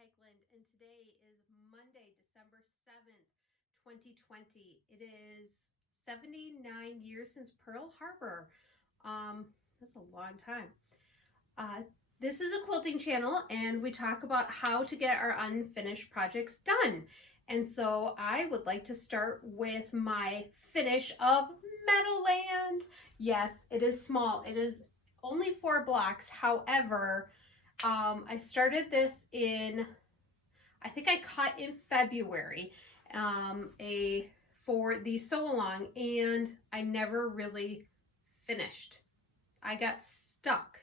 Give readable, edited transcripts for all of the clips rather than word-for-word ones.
Hageland, and today is Monday, December 7th, 2020. It is 79 years since Pearl Harbor. That's a long time. Uh, this is a quilting channel, and we talk about how to get our unfinished projects done. And so I would like to start with my finish of Meadowland. Yes, it is small. It is only 4 blocks. However, I started this I think I cut in February, for the sew along, and I never really finished. I got stuck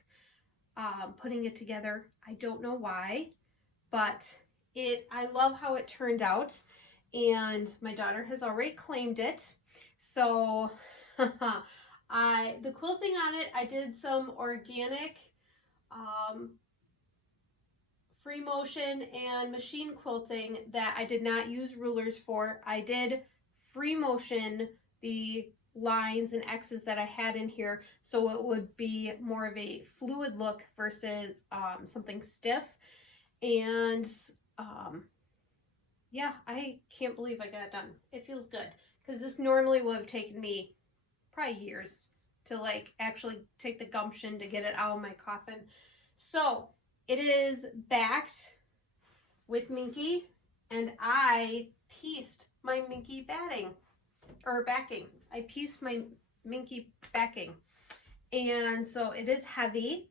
putting it together. I don't know why, but I love how it turned out, and my daughter has already claimed it. So the quilting on it, I did some organic free motion and machine quilting that I did not use rulers for. I did free motion the lines and X's that I had in here so it would be more of a fluid look versus something stiff. And yeah, I can't believe I got it done. It feels good because this normally would have taken me probably years to like actually take the gumption to get it out of my coffin. So it is backed with Minky, and I pieced my Minky backing. I pieced my Minky backing. And so it is heavy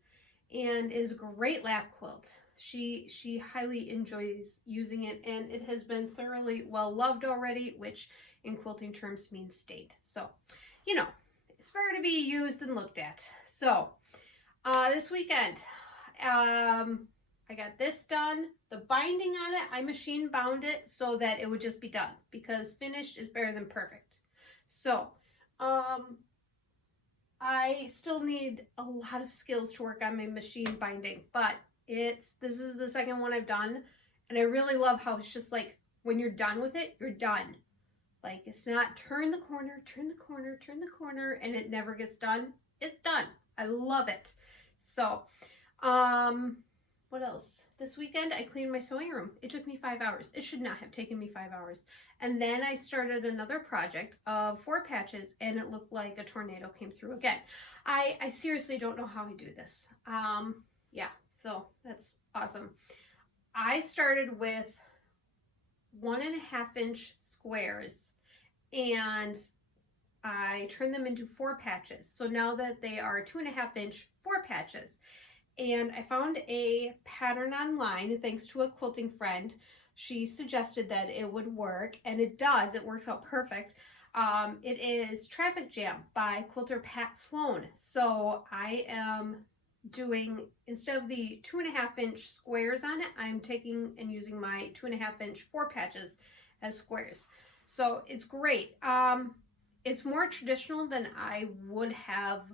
and is a great lap quilt. She highly enjoys using it, and it has been thoroughly well loved already, which in quilting terms means stayed. So, you know, it's better to be used and looked at. So this weekend, I got this done. The binding on it, I machine bound it so that it would just be done because finished is better than perfect. So, I still need a lot of skills to work on my machine binding, but this is the second one I've done, and I really love how it's just like when you're done with it, you're done. Like it's not turn the corner, turn the corner, turn the corner, and it never gets done. It's done. I love it. So, what else? This weekend, I cleaned my sewing room. It took me 5 hours. It should not have taken me 5 hours. And then I started another project of 4 patches, and it looked like a tornado came through again. I seriously don't know how I do this. Yeah, so that's awesome. I started with 1.5 inch squares, and I turned them into 4 patches. So now that they are 2.5 inch 4 patches. And I found a pattern online thanks to a quilting friend. She suggested that it would work, and it does. It works out perfect. It is Traffic Jam by quilter Pat Sloan. So I am doing, instead of the 2.5 inch squares on it, I'm taking and using my 2.5 inch 4 patches as squares. So it's great. It's more traditional than I would have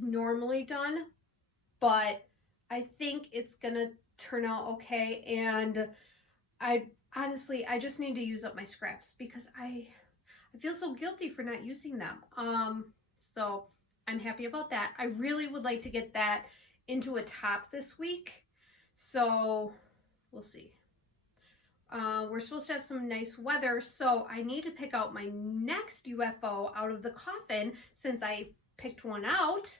normally done, but I think it's gonna turn out okay. And I just need to use up my scraps because I feel so guilty for not using them. So I'm happy about that. I really would like to get that into a top this week. So we'll see. We're supposed to have some nice weather, so I need to pick out my next UFO out of the coffin since I picked one out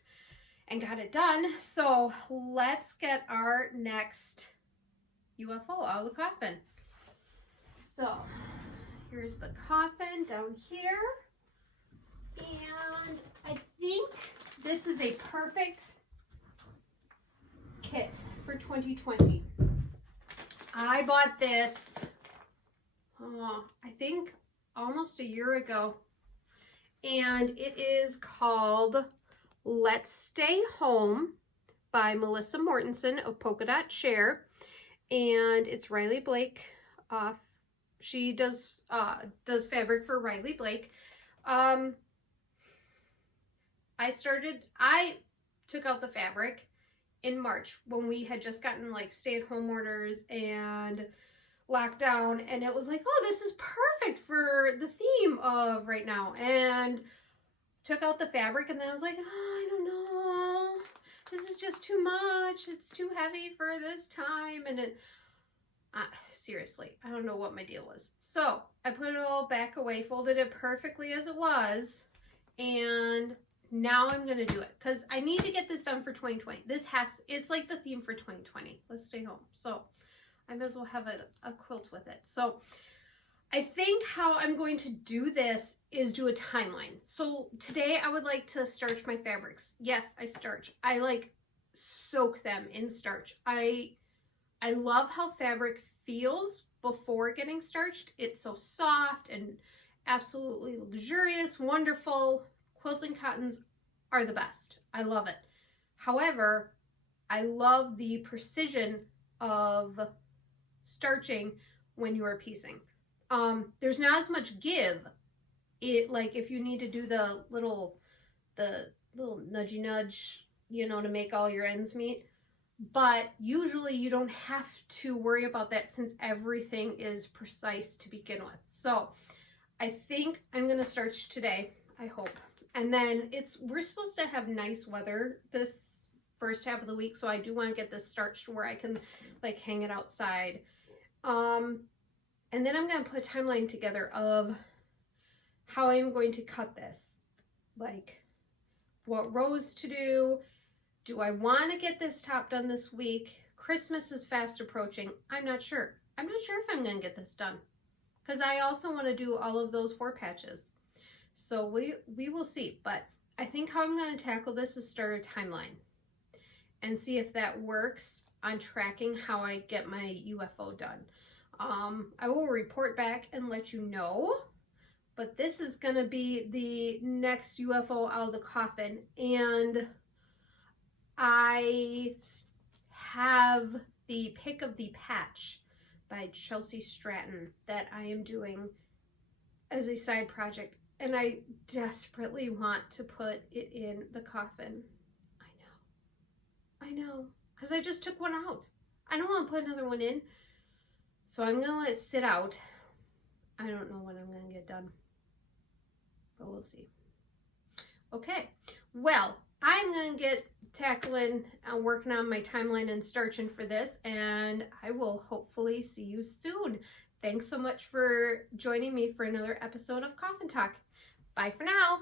and got it done. So let's get our next UFO out of the coffin. So here's the coffin down here. And I think this is a perfect kit for 2020. I bought this, I think almost a year ago. And it is called Let's Stay Home by Melissa Mortensen of Polka Dot Share, and it's Riley Blake. She does fabric for Riley Blake. I took out the fabric in March when we had just gotten like stay-at-home orders and lockdown, and it was like, oh, this is perfect for the theme of right now. And took out the fabric, and then I was like, oh, I don't know, this is just too much. much. It's too heavy for this time. And it, seriously, I don't know what my deal was. So I put it all back away, folded it perfectly as it was. And now I'm going to do it because I need to get this done for 2020. It's like the theme for 2020. Let's stay home. So I might as well have a quilt with it. So I think how I'm going to do this is do a timeline. So today I would like to starch my fabrics. Yes, I starch. I like soak them in starch. I love how fabric feels before getting starched. It's so soft and absolutely luxurious, wonderful. Quilts and cottons are the best. I love it. However, I love the precision of starching when you are piecing. There's not as much give. Like if you need to do the little nudgy nudge, you know, to make all your ends meet. But usually you don't have to worry about that since everything is precise to begin with. So I think I'm going to starch today, I hope. And then we're supposed to have nice weather this first half of the week. So I do want to get this starched where I can like hang it outside. And then I'm going to put a timeline together of how I'm going to cut this. Like what rows to do. Do I want to get this top done this week? Christmas is fast approaching. I'm not sure. I'm not sure if I'm going to get this done. Because I also want to do all of those 4 patches. So we will see. But I think how I'm going to tackle this is start a timeline. And see if that works on tracking how I get my UFO done. I will report back and let you know. But this is going to be the next UFO out of the coffin. And I have the Pick of the Patch by Chelsea Stratton that I am doing as a side project. And I desperately want to put it in the coffin. I know. Because I just took one out. I don't want to put another one in. So I'm going to let it sit out. I don't know when I'm going to get done. But we'll see. Okay. Well, I'm going to get tackling and working on my timeline and starching for this. And I will hopefully see you soon. Thanks so much for joining me for another episode of Coffin Talk. Bye for now.